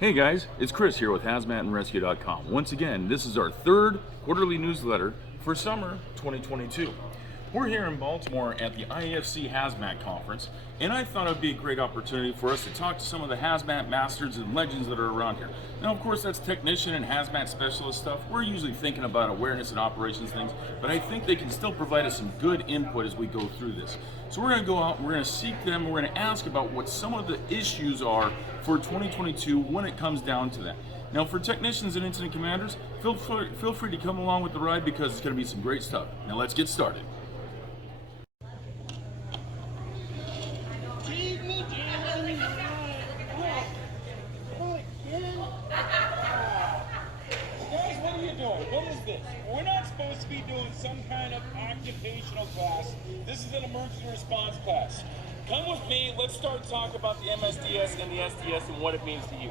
Hey guys, it's Chris here with HazmatandRescue.com. Once again, this is our third quarterly newsletter for summer 2022. We're here in Baltimore at the IAFC Hazmat conference, and I thought it would be a great opportunity for us to talk to some of the hazmat masters and legends that are around here. Now, of course, that's technician and hazmat specialist stuff. We're usually thinking about awareness and operations things, but I think they can still provide us some good input as we go through this. So we're going to go out, we're going to seek them, we're going to ask about what some of the issues are for 2022 when it comes down to that. Now, for technicians and incident commanders, feel free to come along with the ride because it's going to be some great stuff. Now, let's get started. What is this? We're not supposed to be doing some kind of occupational class. This is an emergency response class. Come with me. Let's start talking about the MSDS and the SDS and what it means to you.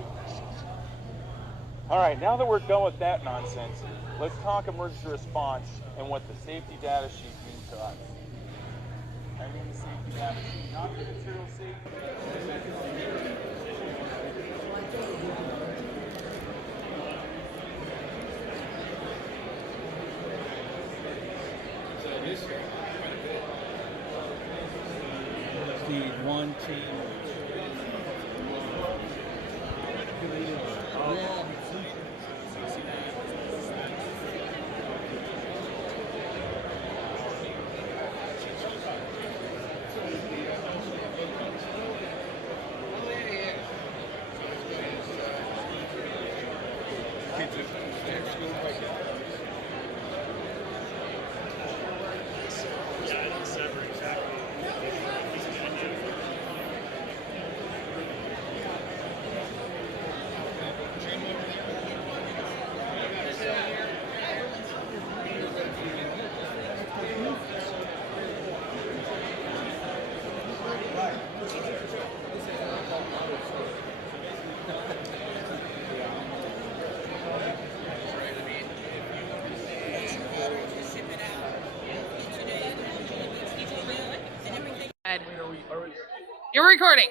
All right, now that we're done with that nonsense, let's talk emergency response and what the safety data sheet means to us. I mean the safety data sheet, not the material safety. Need one team. You're recording.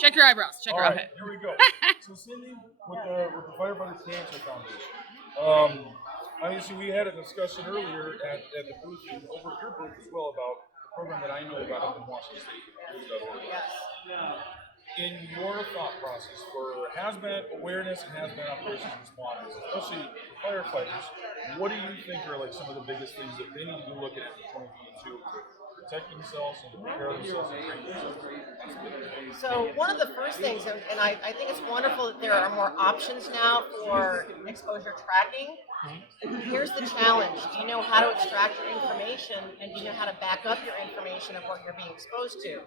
Check your eyebrows. Check your eyebrows. Here we go. So Cindy, with the Firefighters Cancer Foundation, obviously we had a discussion earlier at the booth and over at your booth as well about the program that I know about up in Washington State. Yes. In your thought process for hazmat awareness and hazmat operations responders, especially firefighters, what do you think are like some of the biggest things that they need to be looking at in 2022 to protect themselves and to prepare themselves and train themselves? So one of the first things, and I think it's wonderful that there are more options now for exposure tracking. Here's the challenge. Do you know how to extract your information, and do you know how to back up your information of what you're being exposed to?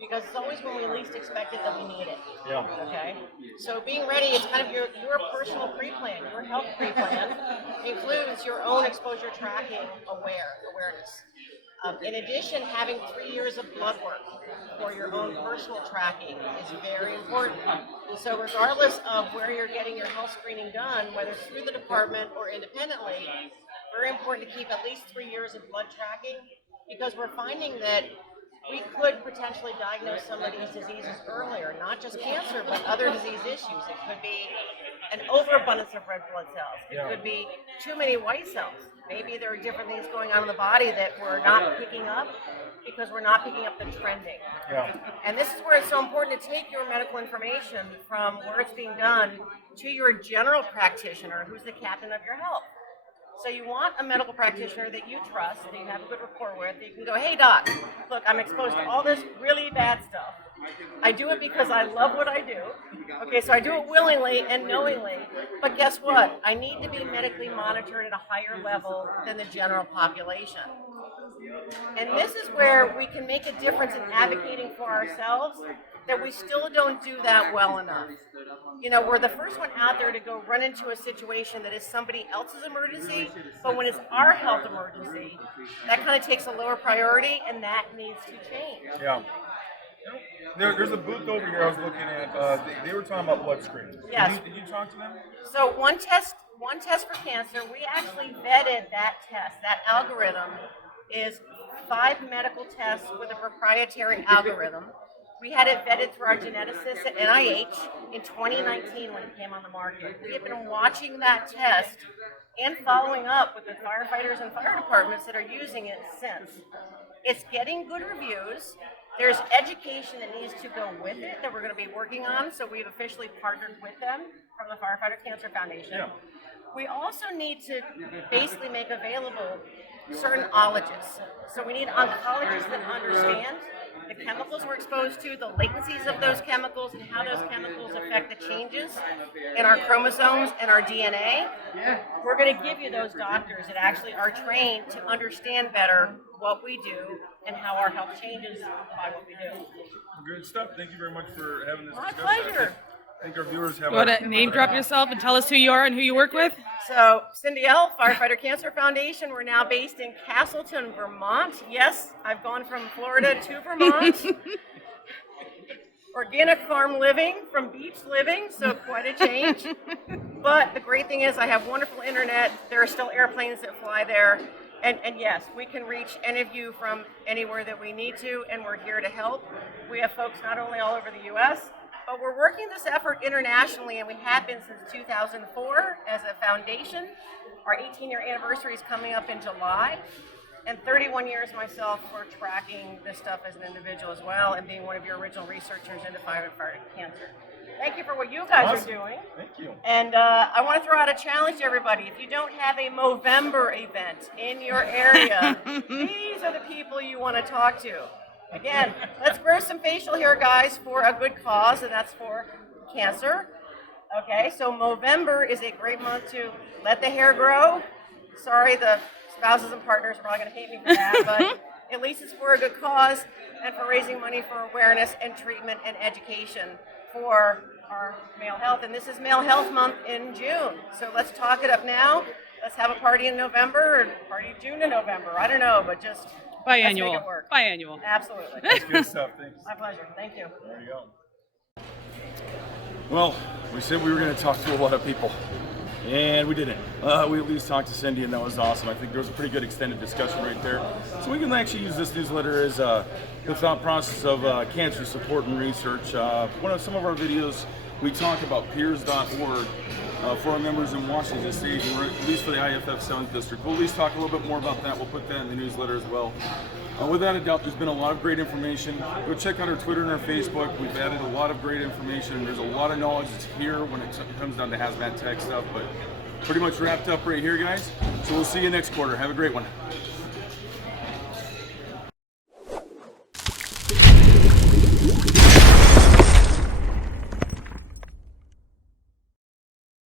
Because it's always when we least expect it that we need it. Yeah. Okay? So being ready is kind of your personal pre-plan. Your health pre-plan includes your own exposure tracking awareness. In addition, having 3 years of blood work for your own personal tracking is very important. So regardless of where you're getting your health screening done, whether it's through the department or independently, very important to keep at least 3 years of blood tracking, because we're finding that we could potentially diagnose some of these diseases earlier, not just cancer, but other disease issues. It could be an overabundance of red blood cells. It could be too many white cells. Maybe there are different things going on in the body that we're not picking up because we're not picking up the trending. Yeah. And this is where it's so important to take your medical information from where it's being done to your general practitioner, who's the captain of your health. So you want a medical practitioner that you trust, that you have a good rapport with, that you can go, hey doc, look, I'm exposed to all this really bad stuff. I do it because I love what I do. Okay, so I do it willingly and knowingly, but guess what? I need to be medically monitored at a higher level than the general population. And this is where we can make a difference in advocating for ourselves, that we still don't do that well enough. You know, we're the first one out there to go run into a situation that is somebody else's emergency, but when it's our health emergency, that kind of takes a lower priority, and that needs to change. Yeah. There's a booth over here I was looking at. They were talking about blood screening. Yes. Did you talk to them? So one test for cancer, we actually vetted that test. That algorithm is 5 medical tests with a proprietary algorithm. We had it vetted through our geneticists at NIH in 2019 when it came on the market. We have been watching that test and following up with the firefighters and fire departments that are using it since. It's getting good reviews. There's education that needs to go with it that we're going to be working on, so we've officially partnered with them from the Firefighter Cancer Foundation. Yeah. We also need to basically make available certain ologists. So we need oncologists that understand the chemicals we're exposed to, the latencies of those chemicals, and how those chemicals affect the changes in our chromosomes and our DNA. We're going to give you those doctors that actually are trained to understand better what we do and how our health changes by what we do. Good stuff. Thank you very much for having this My discussion. pleasure. I think our viewers have You want to name drop yourself and tell us who you are and who you work with? So, Cindy L., Firefighter Cancer Foundation. We're now based in Castleton, Vermont. Yes, I've gone from Florida to Vermont. Organic farm living from beach living, so quite a change. But the great thing is I have wonderful internet. There are still airplanes that fly there. And yes, we can reach any of you from anywhere that we need to, and we're here to help. We have folks not only all over the U.S., but we're working this effort internationally, and we have been since 2004 as a foundation. Our 18-year anniversary is coming up in July, and 31 years myself for tracking this stuff as an individual as well, and being one of your original researchers into firefighting cancer. Thank you for what you guys are doing. Thank you. And I want to throw out a challenge to everybody. If you don't have a Movember event in your area, these are the people you want to talk to. Again, let's grow some facial hair, guys, for a good cause, and that's for cancer. Okay, so Movember is a great month to let the hair grow. Sorry, the spouses and partners are probably going to hate me for that, but at least it's for a good cause and for raising money for awareness and treatment and education for our male health. And this is Male Health Month in June, so let's talk it up now. Let's have a party in November, or party June to November. I don't know, but just let's make it work. Biannual. Absolutely. That's good stuff. Thanks. My pleasure. Thank you. There you go. Well, we said we were going to talk to a lot of people, and we didn't. We at least talked to Cindy, and that was awesome. I think there was a pretty good extended discussion right there. So we can actually use this newsletter as the thought process of cancer support and research. Some of our videos, we talk about peers.org for our members in Washington State, and at least for the IAFC South District. We'll at least talk a little bit more about that. We'll put that in the newsletter as well. Without a doubt, there's been a lot of great information. Go check out our Twitter and our Facebook. We've added a lot of great information. There's a lot of knowledge that's here when it comes down to hazmat tech stuff, but pretty much wrapped up right here, guys. So we'll see you next quarter. Have a great one.